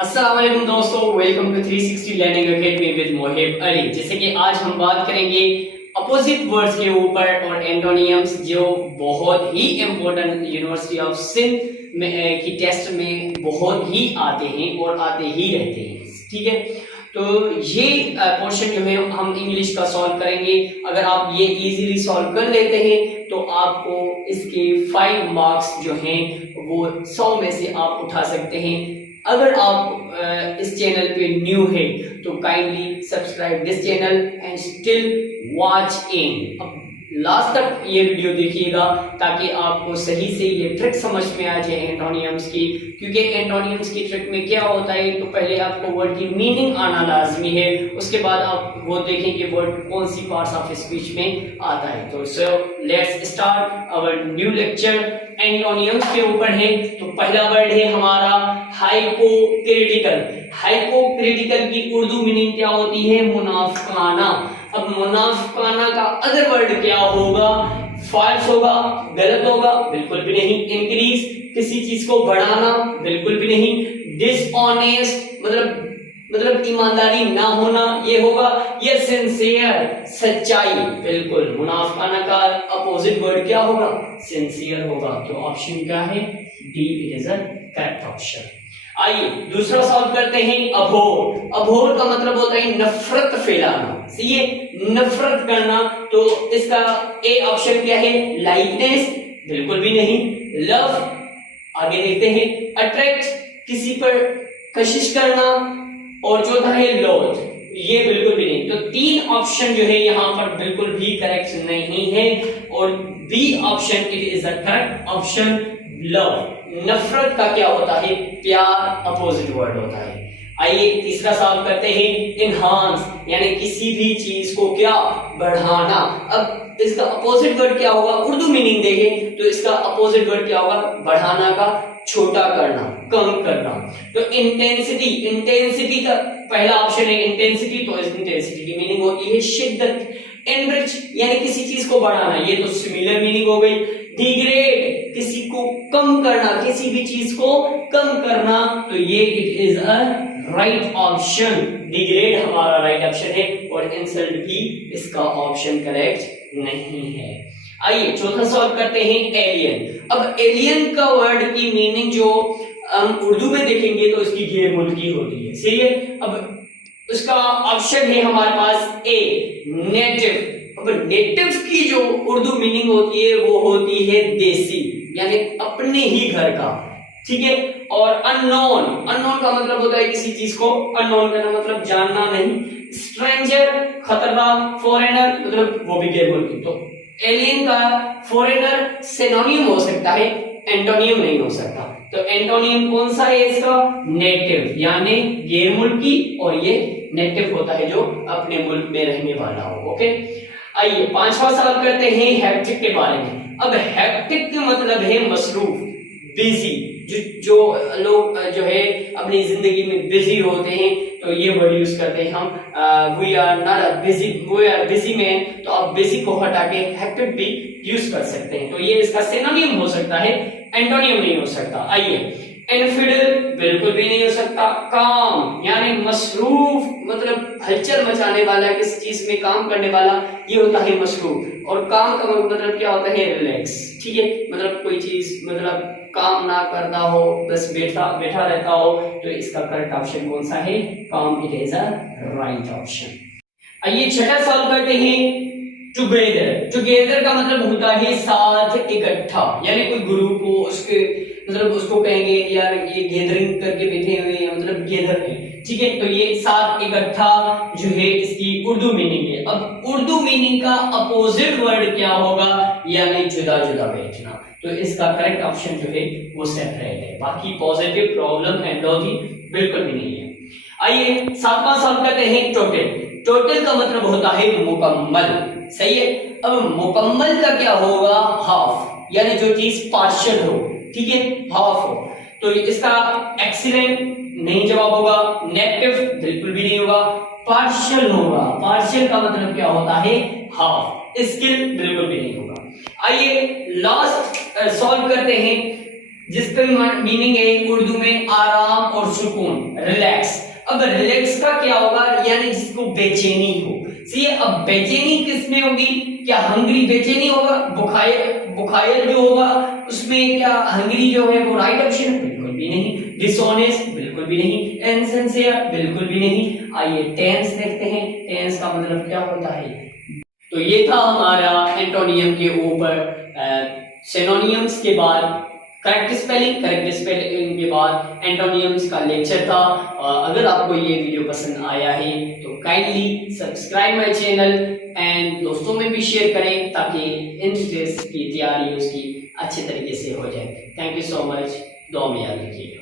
अस्सलाम वालेकुम दोस्तों, welcome to 360 learning academy with Mohib Ali. जैसे कि आज हम बात करेंगे अपोजिट वर्ड्स के ऊपर और एंटोनियम्स जो बहुत ही इम्पोर्टेंट यूनिवर्सिटी ऑफ सिंध में की टेस्ट में बहुत ही आते हैं और आते ही रहते हैं। ठीक है, तो ये पोर्शन जो है हम इंग्लिश का सॉल्व करेंगे। अगर आप ये इजीली सॉल्व कर लेते हैं तो आपको इसके 5 मार्क्स जो हैं वो 100 में से आप उठा सकते हैं। अगर आप इस चैनल पे न्यू है तो kindly subscribe this channel and still watch in. अब लास्ट तक ये वीडियो देखिएगा ताकि आपको सही से ये ट्रिक समझ में आ जाए एंटोनियम्स की, क्योंकि एंटोनियम्स की ट्रिक में क्या होता है तो पहले आपको वर्ड की मीनिंग आना लाजमी है, उसके बाद आप वो देखें कि वर्ड कौन सी पार्ट्स ऑफ स्पीच में आता है। तो so let's start our new lecture. Antonyms के ऊपर है तो पहला वर्ड है हमारा हाइपोक्रिटिकल। हाइपोक्रिटिकल की उर्दू मीनिंग क्या होती है? मुनाफिकाना। अब मुनाफिकाना का अदर वर्ड क्या होगा? फॉल्स होगा, गलत होगा, बिल्कुल भी नहीं। इंक्रीज, किसी चीज को बढ़ाना, बिल्कुल भी नहीं। डिसऑनेस्ट मतलब ईमानदारी ना होना, ये होगा। ये सिंसियर, सच्चाई, बिल्कुल। मुनाफिकाना का अपोजिट वर्ड क्या होगा? सिंसियर होगा। तो ऑप्शन क्या है? D, it is a correct option. आइए दूसरा सॉल्व करते हैं। अभोर। अभोर का मतलब होता है नफरत फैलाना। सही है, नफरत करना। तो इसका ए ऑप्शन क्या है? लाइकनेस, बिल्कुल भी नहीं। लव, आगे देखते हैं। अट्रैक्ट, किसी पर कशिश करना, और चौथा है लोथ, ये बिल्कुल भी नहीं। तो 3 ऑप्शन जो है यहाँ पर बिल्कुल भी करेक्ट नहीं है, और B option it is the correct option. Love, नफरत का क्या होता है? प्यार, अपोजिट वर्ड होता है। आइए तीसरा सॉल्व करते हैं। इनहांस, यानी किसी भी चीज को क्या? बढ़ाना। अब इसका अपोजिट वर्ड क्या होगा? उर्दू मीनिंग देखें तो इसका अपोजिट वर्ड क्या होगा? बढ़ाना का छोटा करना, कम करना। तो इंटेंसिटी, इंटेंसिटी का पहला ऑप्शन है इंटेंसिटी। तो इंटेंसिटी की मीनिंग होती है शिद्दत। एनरिच, यानी किसी चीज को बढ़ाना, ये तो सिमिलर मीनिंग हो गई। डिग्रेड, किसी को कम करना, किसी भी चीज को कम करना, तो ये it is a right option. Degrade हमारा राइट ऑप्शन है, और इंसल्ट भी इसका ऑप्शन करेक्ट नहीं है। आइए चौथा सॉल्व करते हैं। एलियन। अब एलियन का वर्ड की मीनिंग जो हम उर्दू में देखेंगे तो इसकी गैर मुल्की होती है। सही है, अब उसका ऑप्शन है हमारे पास ए, नेटिव। अब नेटिव की जो उर्दू मीनिंग होती है वो होती है देसी, यानी अपने ही घर का। ठीक है, और अननोन, अननोन का मतलब होता है किसी चीज को अननोन करना, मतलब जानना नहीं। स्ट्रेंजर, खतरनाक। फॉरेनर, मतलब वो भी गैर मुल्की। तो एलियन का फॉरेनर सिनोनिम हो सकता है, एंटोनियम नहीं हो सकता। तो एंटोनियम कौन सा है इसका? नेटिव, यानी गैर मुल्की, और ये नेटिव होता है जो अपने मुल्क में रहने वाला हो। ओके, आइए पांचवा सवाल करते हैं हेक्टिक के बारे में। अब हेक्टिक का मतलब है मसरूफ, बिजी। जो लोग जो है अपनी जिंदगी में बिजी होते हैं तो ये वर्ड यूज करते हैं हम। We are not busy, we are busy man. तो आप बिजी को हटा के हेक्टिक भी यूज कर सकते हैं। तो ये इसका सिनोनिम हो सकता है, एंटोनियम नहीं हो सकता। आइए, इनफिडल, बिल्कुल भी नहीं हो सकता। काम, यानी मसरूफ, मतलब हलचल मचाने वाला, किसी चीज में काम करने वाला, ये होता है मसरूफ। और काम का मतलब क्या होता है? रिलैक्स। ठीक है, मतलब कोई चीज मतलब काम ना करता हो, बस बैठा रहता हो, तो इसका करेक्ट ऑप्शन कौन सा है? काम, it is a right option. आइए छठा सवाल करते हैं। टुगेदर। टुगेदर का मतलब होता है साथ, इकट्ठा, यानी कोई ग्रुप हो, उसके मतलब उसको कहेंगे यार ये गैदरिंग करके बैठे हुए हैं, मतलब गैदर है। ठीक है, तो ये साथ, इकट्ठा जो है इसकी उर्दू मीनिंग है। अब उर्दू मीनिंग का अपोजिट वर्ड क्या होगा? यानी जुदा जुदा बैठना। तो इसका करेक्ट ऑप्शन जो है वो सेपरेट है, बाकी पॉजिटिव, प्रॉब्लम, एंडोजी बिल्कुल भी नहीं है। आइए सातवां सवाल करते हैं। टोटल। टोटल का मतलब होता है मुकम्मल। सही है, अब मुकम्मल का क्या होगा? हाफ, यानी जो चीज पार्शियल हो। ठीक है, हाफ हो। तो इसका एक्सीलेंट नहीं जवाब होगा। नेगेटिव बिल्कुल भी नहीं होगा। पार्शियल होगा। पार्शियल का मतलब क्या होता है? हाफ। स्किल बिल्कुल भी नहीं होगा। आइए लास्ट सॉल्व करते हैं। जिसका मीनिंग है उर्दू में आराम और सुकून, रिलैक्स। अब रिलैक्स का क्या होगा, यानी जिसको बेचैनी हो। सी अब बेचैनी किसमें होगी, क्या हंगरी बेचैनी होगा, बुखायर जो होगा उसमें क्या हंगरी जो है वो राइट ऑप्शन, बिल्कुल भी नहीं। डिसऑनेस्ट, बिल्कुल भी नहीं। इनसिंसियर, बिल्कुल भी नहीं। आइए टेंस देखते हैं, टेंस का मतलब क्या होता है। तो ये था हमारा एंटोनियम के ऊपर सिनोनियम्स के बाद करेक्ट स्पेलिंग के बाद एंटोनियम्स का लेक्चर था। अगर आपको ये वीडियो पसंद आया है तो kindly subscribe my channel and दोस्तों में भी शेयर करें ताकि इन टेस्ट की तैयारी उसकी अच्छे तरीके से हो जाए। थैंक यू सो मच, दुआ में याद रखिए।